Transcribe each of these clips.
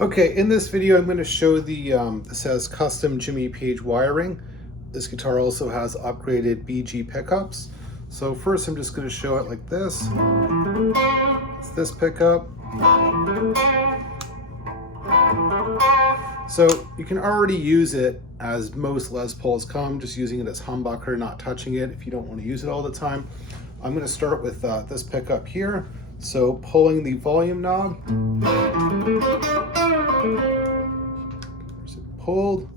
Okay, in this video I'm going to show this has custom Jimmy Page wiring. This guitar also has upgraded BG pickups. So first I'm just going to show it like this. It's this pickup. So you can already use it as most Les Pauls come, just using it as humbucker, not touching it if you don't want to use it all the time. I'm going to start with this pickup here. So pulling the volume knob. There's it pulled.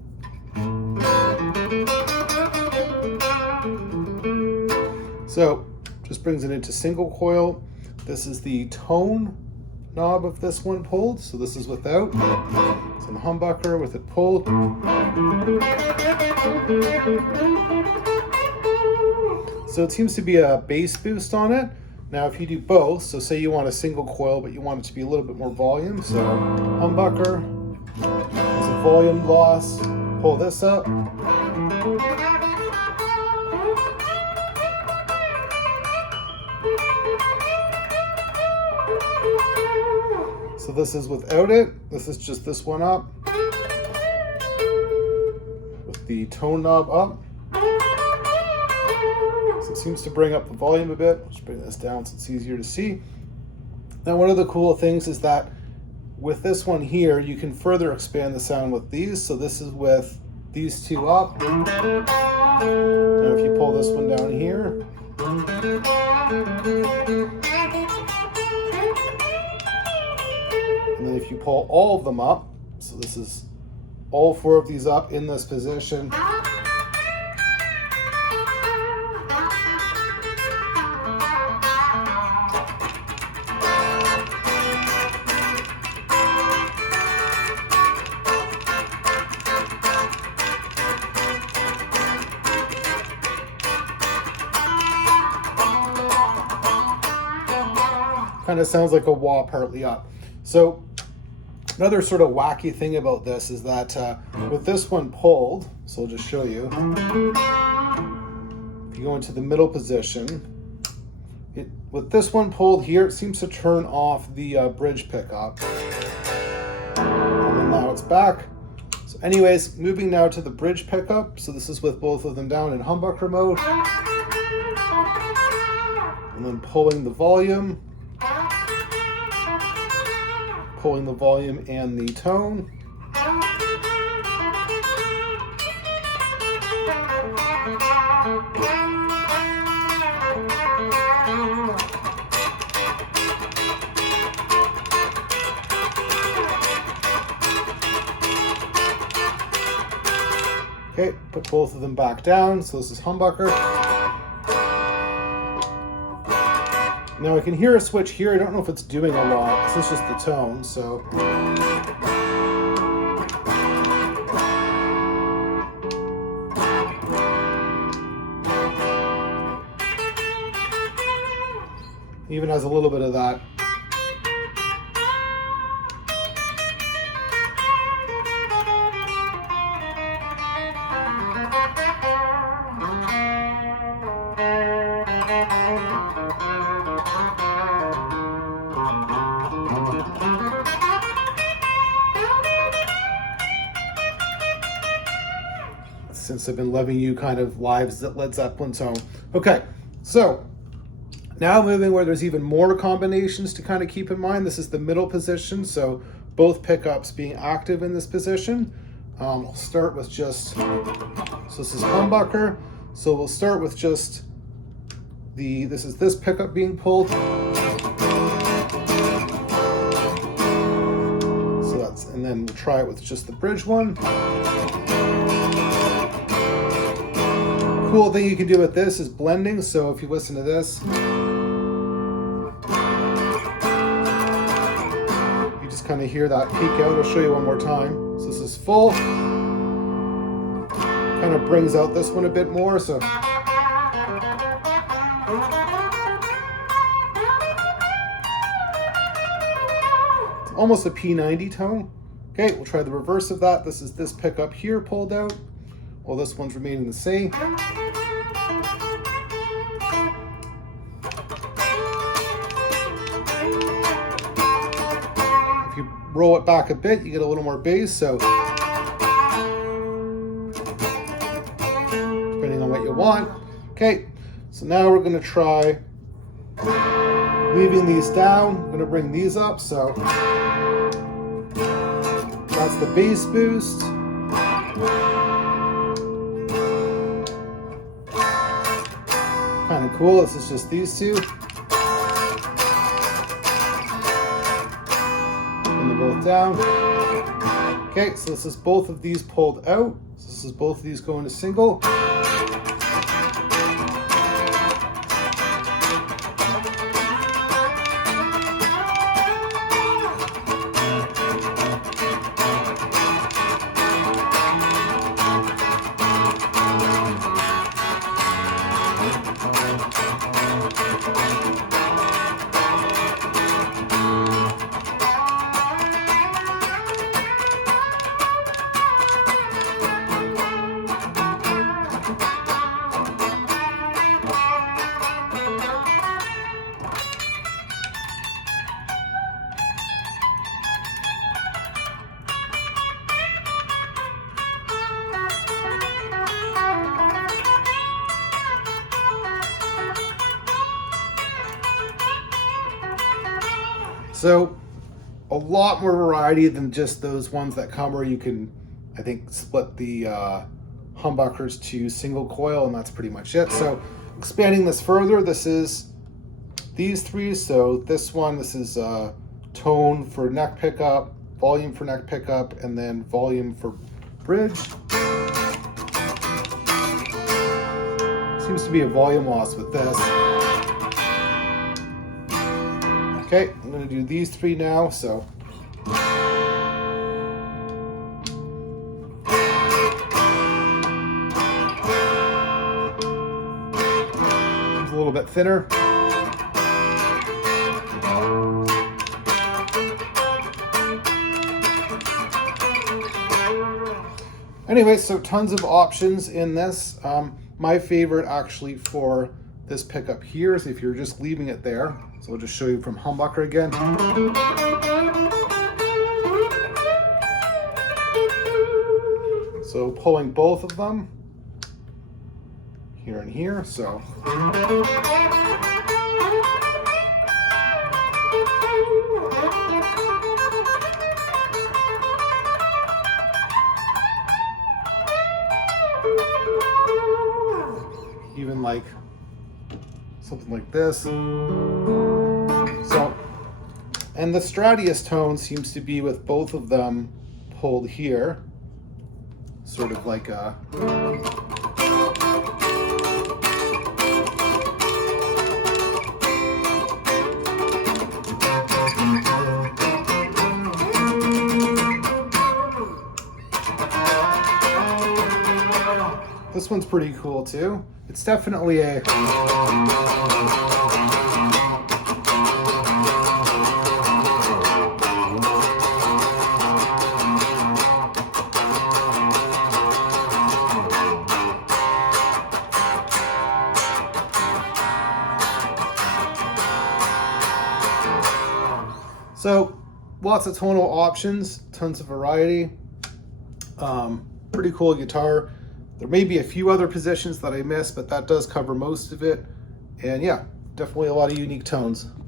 So just brings it into single coil. This is the tone knob of this one pulled. So this is without. Some humbucker with it pulled. So it seems to be a bass boost on it. Now if you do both, so say you want a single coil but you want it to be a little bit more volume, so humbucker, there's a volume loss, pull this up. So this is without it, this is just this one up, with the tone knob up. So it seems to bring up the volume a bit. Let's bring this down so it's easier to see. Now one of the cool things is that with this one here, you can further expand the sound with these. So this is with these two up. Now if you pull this one down here, and then if you pull all of them up, so this is all four of these up in this position, kind of sounds like a wah partly up. So another sort of wacky thing about this is that with this one pulled, so I'll just show you, if you go into the middle position, with this one pulled here, it seems to turn off the bridge pickup. And then now it's back. So anyways, moving now to the bridge pickup. So this is with both of them down in humbucker mode. And then pulling the volume. Pulling the volume and the tone. Okay, put both of them back down. So this is humbucker. Now I can hear a switch here. I don't know if it's doing a lot. This is just the tone, so. Even has a little bit of that. Since I've been loving you kind of lives that Led Zeppelin tone. Okay, so now moving where there's even more combinations to kind of keep in mind. This is the middle position, so both pickups being active in this position. I'll start with just, so this is humbucker. So we'll start with just this is this pickup being pulled. So that's, and then we'll try it with just the bridge one. Cool thing you can do with this is blending. So if you listen to this, you just kind of hear that peak out. I'll show you one more time. So this is full. Kind of brings out this one a bit more. So it's almost a P90 tone. Okay, we'll try the reverse of that. This is this pickup here pulled out. Well, this one's remaining the same. roll it back a bit, you get a little more bass. So depending on what you want. Okay, so now we're going to try leaving these down. I'm going to bring these up. So that's the bass boost. Kind of cool. This is just these two. And they're both down. Okay, so this is both of these pulled out. So this is both of these going to single. So a lot more variety than just those ones that come where you can, I think, split the humbuckers to single coil, and that's pretty much it. So expanding this further, this is these three. So this one, this is tone for neck pickup, volume for neck pickup, and then volume for bridge. Seems to be a volume loss with this. Okay, I'm going to do these three now. So it's a little bit thinner. Anyway, so tons of options in this. My favorite actually for this pickup here is if you're just leaving it there. So I'll just show you from humbucker again. So pulling both of them, here and here, so. Even like something like this. So, and the Stradius tone seems to be with both of them pulled here, sort of like a this one's pretty cool too. It's definitely a so lots of tonal options, tons of variety. Pretty cool guitar. There may be a few other positions that I missed, but that does cover most of it. And yeah, definitely a lot of unique tones.